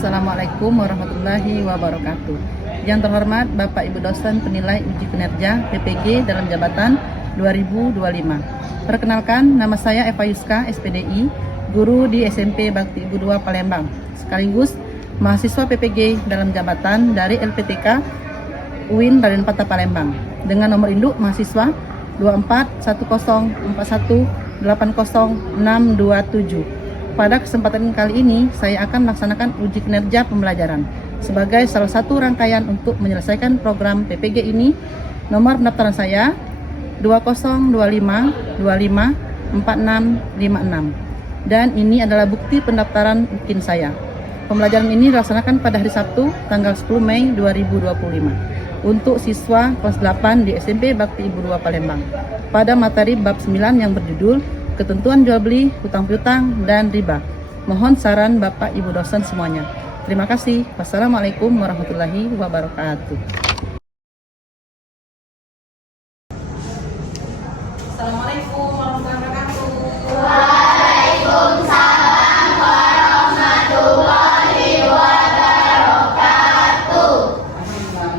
Assalamualaikum warahmatullahi wabarakatuh. Yang terhormat Bapak Ibu dosen penilai uji kinerja PPG dalam jabatan 2025. Perkenalkan, nama saya Eva Yuska, SPDI, guru di SMP Bakti Ibu 2 Palembang, sekaligus mahasiswa PPG dalam jabatan dari LPTK UIN Raden Patah Palembang, dengan nomor induk mahasiswa 241041806067. Pada kesempatan kali ini, saya akan melaksanakan uji kinerja pembelajaran sebagai salah satu rangkaian untuk menyelesaikan program PPG ini. Nomor pendaftaran saya 2025254656, dan ini adalah bukti pendaftaran UKIN saya. Pembelajaran ini dilaksanakan pada hari Sabtu, tanggal 10 Mei 2025 untuk siswa kelas 8 di SMP Bakti Ibu 2 Palembang pada materi bab 9 yang berjudul Ketentuan jual beli, hutang piutang, dan riba. Mohon saran Bapak Ibu dosen semuanya. Terima kasih. Wassalamualaikum warahmatullahi wabarakatuh. Assalamualaikum warahmatullahi wabarakatuh. Waalaikumsalam warahmatullahi wabarakatuh.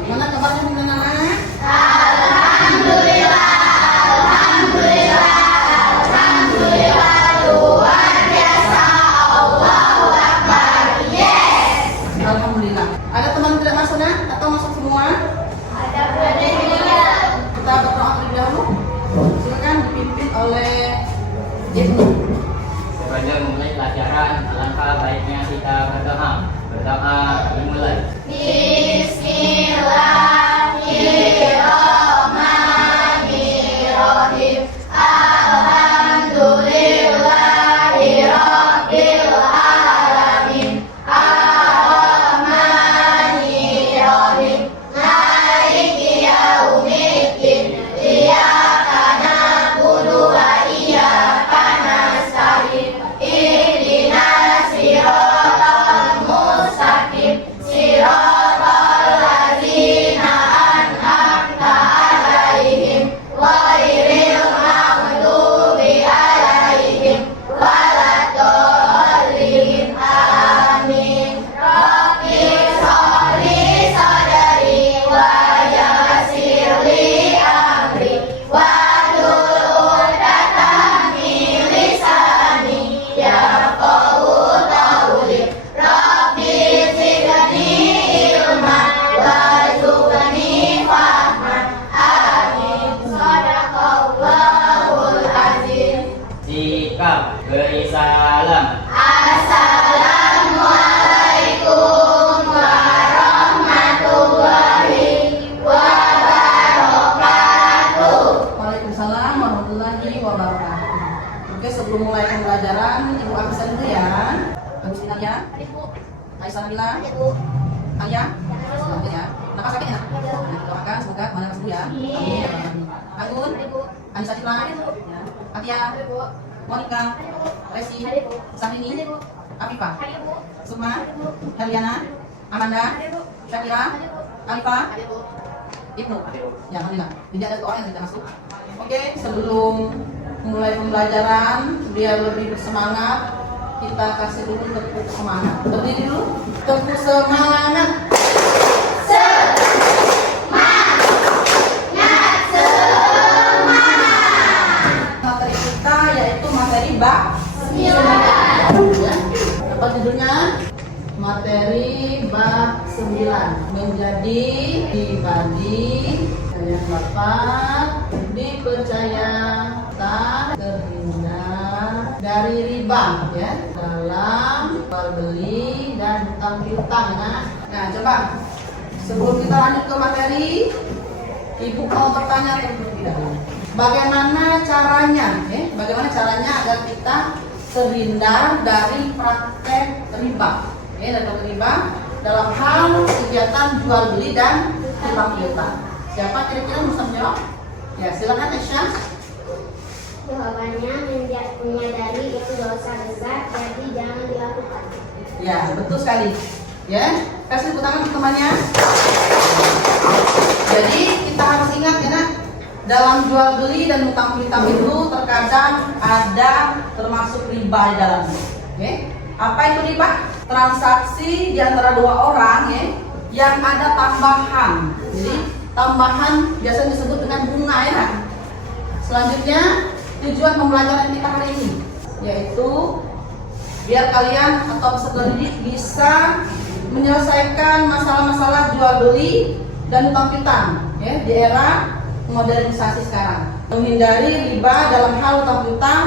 Gimana kabarnya teman-teman? Alhamdulillah, luar biasa. Allahu Akbar. Yes. Alhamdulillah. Ada teman tidak masuk atau masuk semua? Ada. Kita berdoa terlebih dahulu. Silakan dipimpin oleh Ibnu. Sebelum memulai pelajaran, alangkah baiknya kita berdoa. Berdoa dimulai. Bismillahirrahmanirrahim. Alhamdulillahirabbil alamin. Arrahmanirrahim. Maliki yaumiddin. Iyyaka na'budu wa iyyaka nasta'in. Ihdinas siratal mustaqim. Siratal ladzina an'amta 'alaihim ghairil maghdubi 'alaihim waladdallin. Amin. Rabbi sholli sadri wa yassir li amri wahlul 'uqdatam min lisani yafqahu qawli. Rabbi zidni ilman warzuqni fahman. Amin. Shadaqallahul azim. Sikap beri salam. Assalamualaikum warahmatullahi wabarakatuh. Waalaikumsalam warahmatullahi wabarakatuh. Oke, sebelum mulai pembelajaran, Ibu absen dulu ya. Agusin Alia, Aisyah Nabila, Alia, selanjutnya ya. Nafas sakit ya? Doakan semoga kemana sembuh ya. Amin. Agun, Anissa Citra, ya. Atia, Monica, Resi, Sahrini, Afifah, Sukma, Heliana, Amanda, Syakira, Alifah, Ibnu. Ya, alhamdulillah. Tidak ada orang yang tidak masuk. Oke, sebelum mulai pembelajaran, biar lebih bersemangat, kita kasih dulu tepuk semangat. Berdiri dulu, tepuk semangat. Materi kita yaitu materi bab 9. Ya. Apa judulnya? Materi bab 9. Menjadi dibagi yang dapat dipercaya tak terhindar dari riba ya dalam jual beli dan hutang piutang. Nah, coba sebelum kita lanjut ke materi, Ibu mau bertanya terlebih dahulu. Bagaimana caranya? Bagaimana caranya agar kita terhindar dari praktek riba? Dari praktek riba dalam hal kegiatan jual beli dan hutang piutang. Siapa kira-kira bisa menjawab? Ya, silakan Aisyah. Jawabannya menyadari itu dosa besar, jadi jangan dilakukan. Ya, betul sekali. Ya, kasih tepuk tangan untuk temannya. Jadi kita harus ingat ya, nak, dalam jual beli dan hutang piutang itu terkadang ada termasuk riba di dalamnya. Oke? Apa itu riba? transaksi di antara dua orang ya yang ada tambahan. Jadi tambahan biasanya disebut dengan bunga ya. Selanjutnya tujuan pembelajaran kita hari ini yaitu biar kalian atau peserta didik bisa menyelesaikan masalah-masalah jual beli dan utang piutang ya di era modernisasi sekarang. Menghindari riba dalam hal utang piutang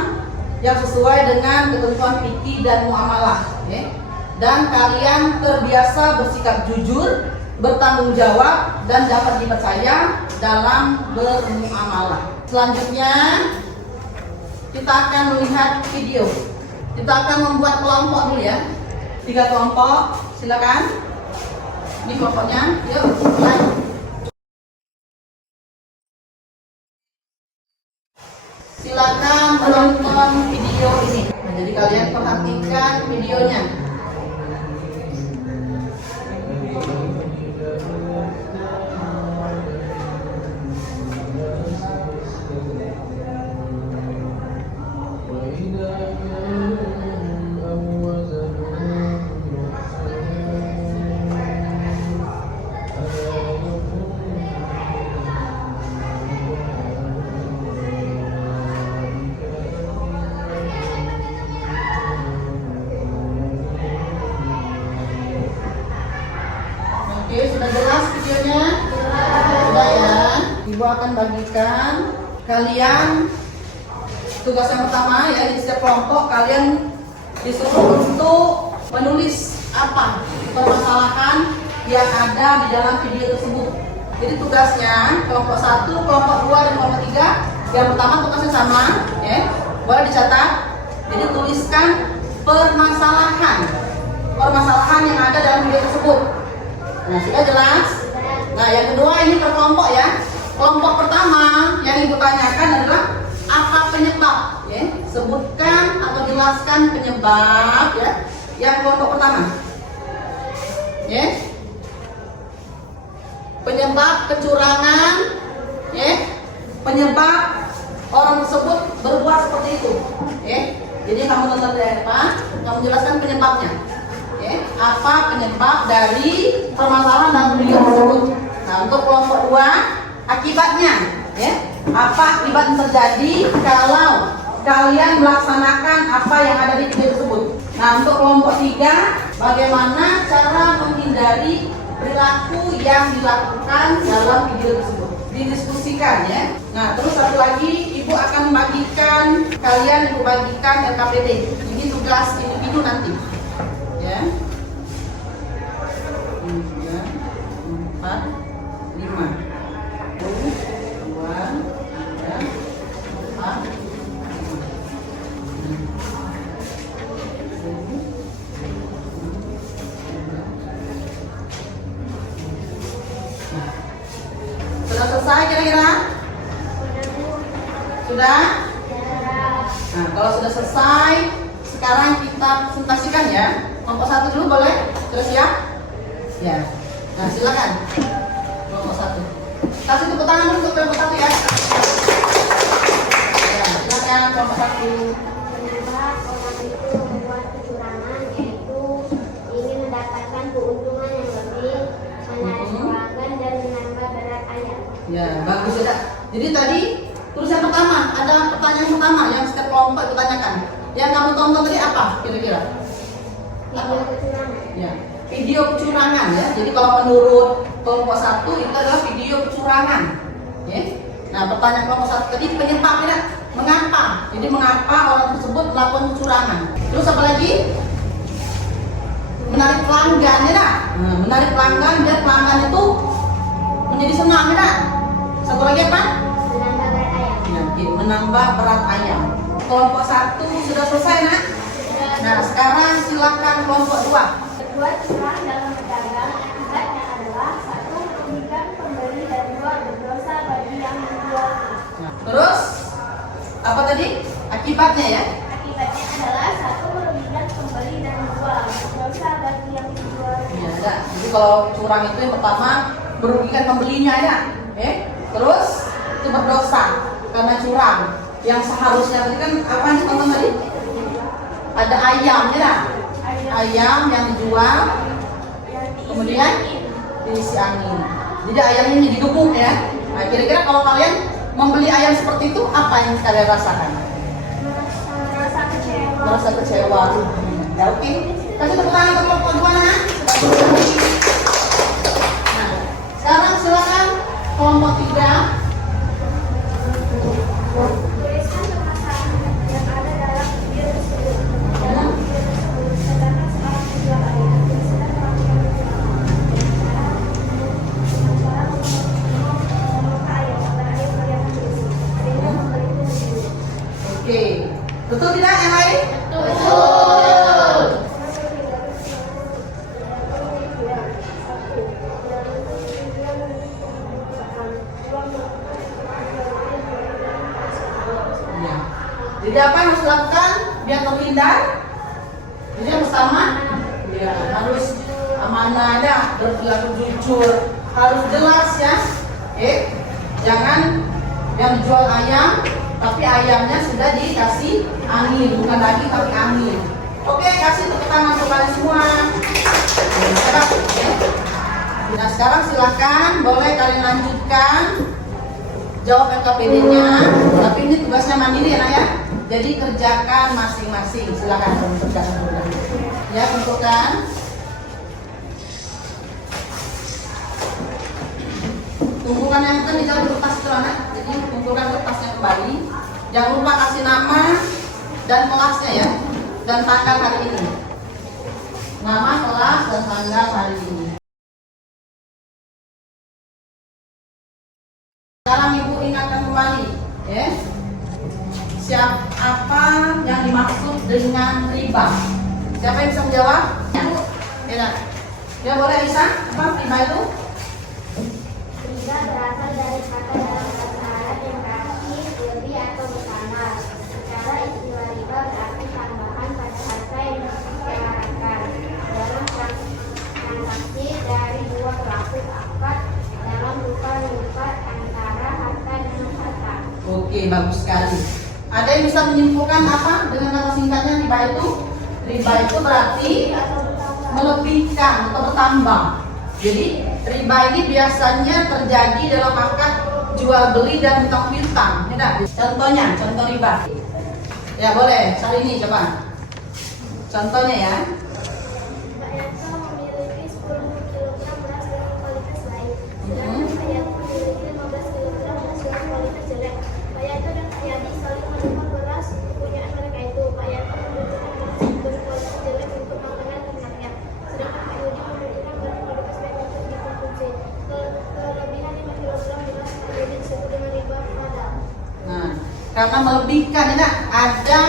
yang sesuai dengan ketentuan fikih dan muamalah ya. Dan kalian terbiasa bersikap jujur, bertanggung jawab dan dapat dipercaya dalam bermuamalah. Selanjutnya kita akan melihat video. Kita akan membuat kelompok dulu ya. 3 kelompok, silakan. Ini kelompoknya, yuk mulai. Silakan menonton video ini. Nah, jadi kalian perhatikan videonya. Oke, sudah jelas videonya? Sudah ya. Ibu akan bagikan kalian tugas yang pertama ya, di setiap kelompok kalian disuruh untuk menulis apa permasalahan yang ada di dalam video tersebut. Jadi tugasnya kelompok 1, kelompok 2 dan kelompok 3. Yang pertama tugasnya sama ya. Boleh dicatat. Jadi tuliskan permasalahan yang ada dalam video tersebut. Nah, sudah jelas? Nah, yang kedua ini per kelompok ya. Kelompok pertama yang ibu tanyakan adalah apa penyebab ya. Sebutkan atau jelaskan penyebab ya. Yang kelompok pertama ya. Penyebab kecurangan ya. Penyebab orang tersebut berbuat seperti itu ya. Jadi kamu nonton dari depan, kamu jelaskan penyebabnya. Apa penyebab dari permasalahan dalam video tersebut. Nah, untuk kelompok 2 akibatnya ya. Apa akibat yang terjadi kalau kalian melaksanakan apa yang ada di video tersebut. Nah, untuk kelompok 3 bagaimana cara menghindari perilaku yang dilakukan dalam video tersebut. Didiskusikan ya. Nah, terus satu lagi ibu akan membagikan kalian, ibu bagikan LKPD. Ini tugas individu nanti ya. 3, 4, 5. 1, 2, 3, 4, 5. Sudah selesai kira-kira? Sudah? Nah, kalau sudah selesai, sekarang kita presentasikan ya. Kelompok 1 dulu boleh? Sudah siap? Ya. Nah, silakan. Kelompok 1. Kasih tepuk tangan dulu untuk kelompok 1 ya. Ya, silakan kelompok 1. Penyebab orang itu membuat kecurangan yaitu ingin mendapatkan keuntungan yang lebih, menarik pelanggan dan menambah berat ayam. Ya, bagus ya. Jadi tadi tulisan pertama, ada pertanyaan pertama yang setiap kelompok ditanyakan. Yang kamu tonton tadi apa kira-kira? Video kecurangan. Ya, video kecurangan ya. Jadi kalau menurut kelompok 1 itu adalah video kecurangan. Ya. Nah, pertanyaan kelompok 1 tadi penyebabnya mengapa? Jadi mengapa orang tersebut melakukan kecurangan? Terus apa lagi? Menarik pelanggan ya. Nah, menarik pelanggan biar pelanggan itu menjadi senang ya. Satu lagi apa? Menambah berat ayam. Ya, menambah berat ayam. Kelompok 1 sudah selesai nak? Nah, sekarang silakan kelompok 2. Berbuat curang dalam berdagang akibatnya adalah 1. Merugikan pembeli dan 2. Berdosa bagi yang menjual. Nah, terus apa tadi? Akibatnya ya? Akibatnya adalah 1. Merugikan pembeli dan 2. Berdosa bagi yang menjual. Ya, ada. Jadi kalau curang itu yang pertama merugikan pembelinya ya. Terus itu berdosa karena curang. Yang seharusnya tadi kan apa nih teman tadi? Ada ayam ya. ayam yang dijual, kemudian diisi angin. Jadi ayamnya digebuk ya. Nah, kira-kira kalau kalian membeli ayam seperti itu, apa yang kalian rasakan? Merasa kecewa. Merasa kecewa. Ya, oke. Kasih tepuk tangan untuk kelompok gimana? Nah, sekarang silakan kelompok 3. Tuliskan permasalahan yang ada dalam video tersebut. Dalam video tersebut, terdapat seorang penjual ayam dan sedang melakukan penjualan. Cara membuka ayam agar ayam kelihatan bersih. Sehingga pembeli itu membeli. Oke. Betul tidak yang lain? Iya. Jadi apa yang harus dilakukan biar terhindar? Jadi yang pertama, ya harus amanah, ya, berperilaku jujur, harus jelas ya. Jangan yang jual ayam, tapi ayamnya sudah dikasih angin, bukan daging tapi angin. Oke, kasih tepuk tangan untuk kalian semua. Nah sekarang silakan, boleh kalian lanjutkan jawab LKPD-nya, tapi ini tugasnya mandiri ya Nak ya. Jadi kerjakan masing-masing. Silakan tentukan dulu. Ya, tentukan. Tumpukan yang kan di dalam kertas itu Anak. Jadi tumpukan kertasnya kembali. Jangan lupa kasih nama dan kelasnya ya, dan tanggal hari ini. Nama, kelas, dan tanggal hari ini. Sekarang Ibu ingatkan kembali, ya. Apa yang dimaksud dengan riba? Siapa yang bisa menjawab? Ya, ya boleh Isa. Apa riba itu? Riba berasal dari kata dalam bahasa Arab yang berarti lebih atau bersama. Secara istilah riba berarti tambahan pada harta yang disyaratkan dalam transaksi dari dua pelaku akad dalam tukar-menukar antara harta dengan harta. Oke, bagus sekali. Ada yang bisa menyimpulkan apa dengan kata singkatnya riba itu? Riba itu berarti melebihkan atau bertambah. Jadi riba ini biasanya terjadi dalam akad jual beli dan hutang piutang. Ya, contohnya, contoh riba. Ya boleh, cari ini coba. Contohnya ya. Mbak Yanto memiliki 10 kg beras dengan kualitas baik, sedangkan Mbak Yanti memiliki 15 kg beras dengan kualitas jelek. Mbak Yanto dan Mbak Yanti saling menukar beras kepunyaan mereka itu. Mbak Yanto membutuhkan beras berkualitas jelek untuk makanan ternaknya, sedangkan Mbak Yudi membutuhkan beras kualitas baik untuk dikonsumsi. Kelebihan 5 kg beras Mbak Yudi disebut dengan riba fadl. Nah, karena melebihkan ini ada.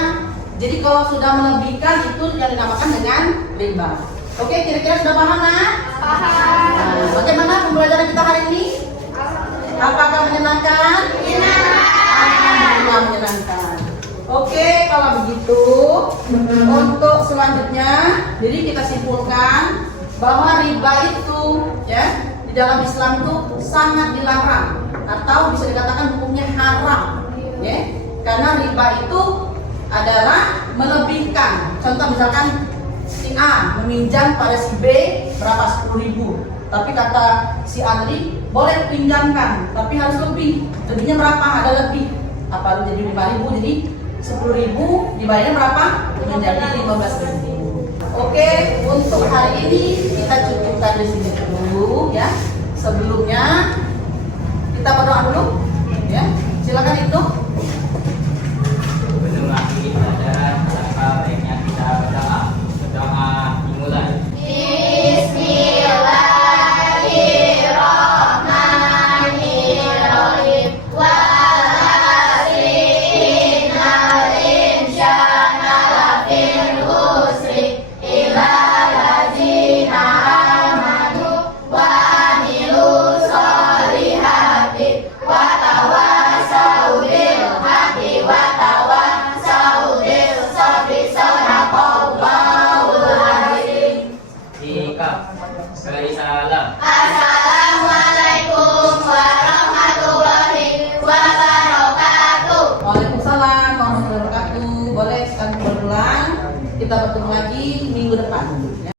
Jadi kalau sudah melebihkan itu yang dinamakan dengan riba. Oke, kira-kira sudah paham Nak? Paham. Nah, bagaimana pembelajaran kita hari ini? Apakah menyenangkan? Alhamdulillah menyenangkan. Oke, kalau begitu untuk selanjutnya, jadi kita simpulkan bahwa riba itu ya di dalam Islam itu sangat dilarang atau bisa dikatakan hukumnya haram, ya. Karena riba itu adalah melebihkan. Contoh misalkan si A meminjam pada si B berapa 10.000, tapi kata si A tadi boleh pinjamkan, tapi harus lebih. Lebihnya berapa? Ada lebih. Apa jadi 5.000? Jadi 10.000 dibayarnya berapa? Menjadi 15.000. Oke, untuk hari ini kita cukupkan di sini dulu ya. Sebelumnya kita berdoa dulu ya. Silakan itu. Sebelum lagi pelajaran, alangkah baiknya kita berdoa. Berdoa dimulai. Bismillahirrahmanirrahim. Wa pelan-pelan.